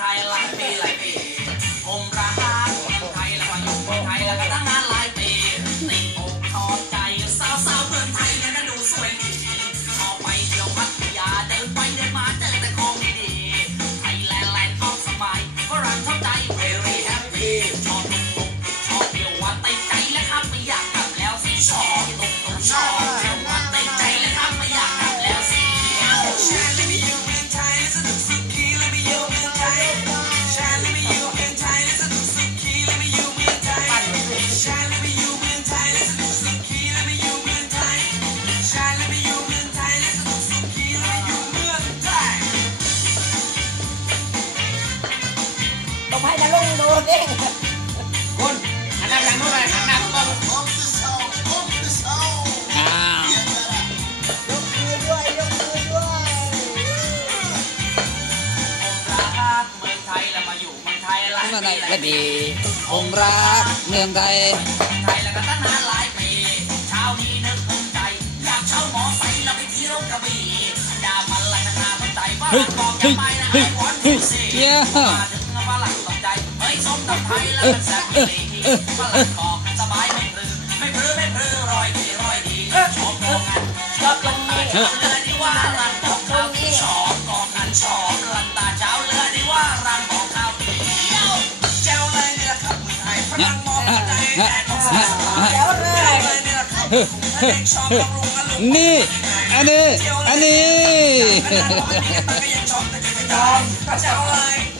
entire life me like me. ต้องให้นรงค์โดนเองคุณหันหน้าไปทางโน้นเลยหันหน้าเข้ากล้องอ้าวยกมือด้วยยกมือด้วยรักเมืองไทยแล้วมาอยู่เมืองไทยหลายนี่มาไหนปีหลายก็ดีองค์รักเมืองไทยไทยแล้วก็ตั้งนานหลายปีเช้านี้นึกภูมิใจอยากเช่าหมอไซค์แล้วไปเที่ยวกระบี่ยามันหลังนาสนใจว่าเฮ้ยบอกจะเฮ้ยไปนะเฮ้ยไอ้หวานเฮ้ยสิเย้ มาถึงฝรั่งตกใจ ไทยแล้วมันแซ่บดีฝรั่งบอกสบายไม่ปรือไม่ปรือไม่ปรือรอยดีรอยดีชอบกองกันชอบกองกันเลยดีว่ารันบอกข้าวชอบกองกันชอบรันตาเช้าเลยดีว่ารันบอกข้าวเดียวเจ้าเลยเนี่ยครับมือไทยฝรั่งมองใจแต่ก็สาเดี๋ยวเลยนี่อันนี้อันนี้เจ้าเลยเจ้าเลยกำลังนั่งใส่ลิ้นตาอยู่แล้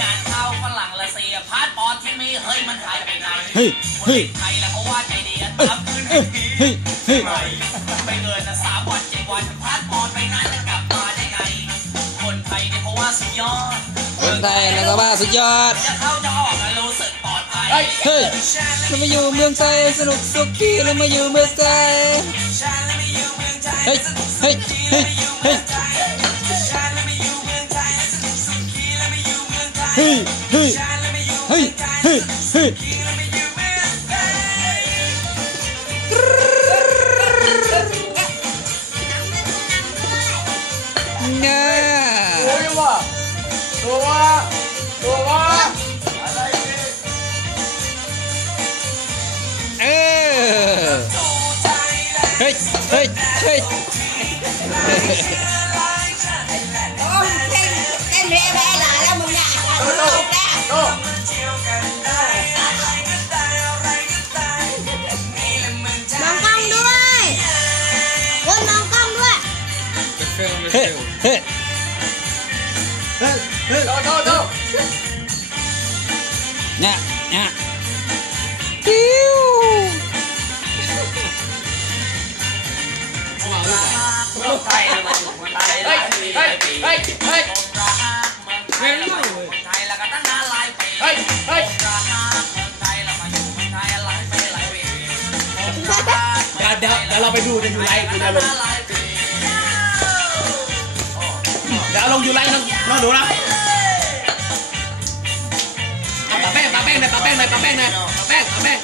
งานเข้าฝรั่งละเสียพาสปอร์ตที่มีเฮ้ยมันหายไปไหนเฮ้ยเฮ้ยไทยแล้วเขาว่าใจดีอะทำคืนเฮ้ให้ยทีเฮ้ยเฮ้ยไม่เกินนะสามวันเจ็ดวันพาสปอร์ตไปไหนแล้วกลับมาได้ไง คนไทยเนี่ยเขาว่าสุดยอดคนไทยแล้วก็ว่าสุดยอดจะเข้าจะออกก็รู้สึกปลอดภัยเฮ้ยเฮ้ยเรามาอยู่เมืองไทยสนุกสุขีเรามาอยู่เมืองไทย はいはいはいはいはいはいはいはいはい。は、は、は。hết hết hết Bằng cong đuôi Quân bằng cong đuôi Hết hết Hết hết Đâu đâu đâu? Nha nha. เมืองไทยแล้วมาอยู่มืองไทยหลายปีหลายปีเฮ้ยเฮ้ยเมืองไทยแล้วมาอยู่เมืองไทยแล้วก็ตั้งนานหลายปีเฮ้ยเฮ้ยเมืองไทยแล้วมาอยู่มืองไทยหลายปีหลายปีเดี๋ยวเดี๋ยวเดี๋ยวเราไปดูในยูไลฟ์คุณจะลงเดี๋ยวเอาลงยูไลฟ์น้องน้องดูนะเอาปะแป้งปะแป้งเลยปะแป้งเลยปะแป้งเลยปะแป้งปะแป้ง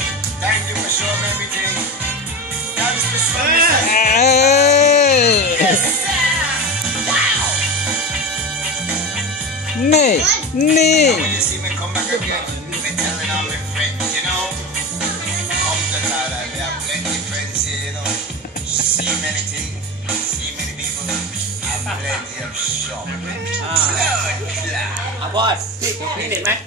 Me me come to have plenty friends here, you know, see many things, see many people, have plenty of. Ah. Boss, you clean it, man.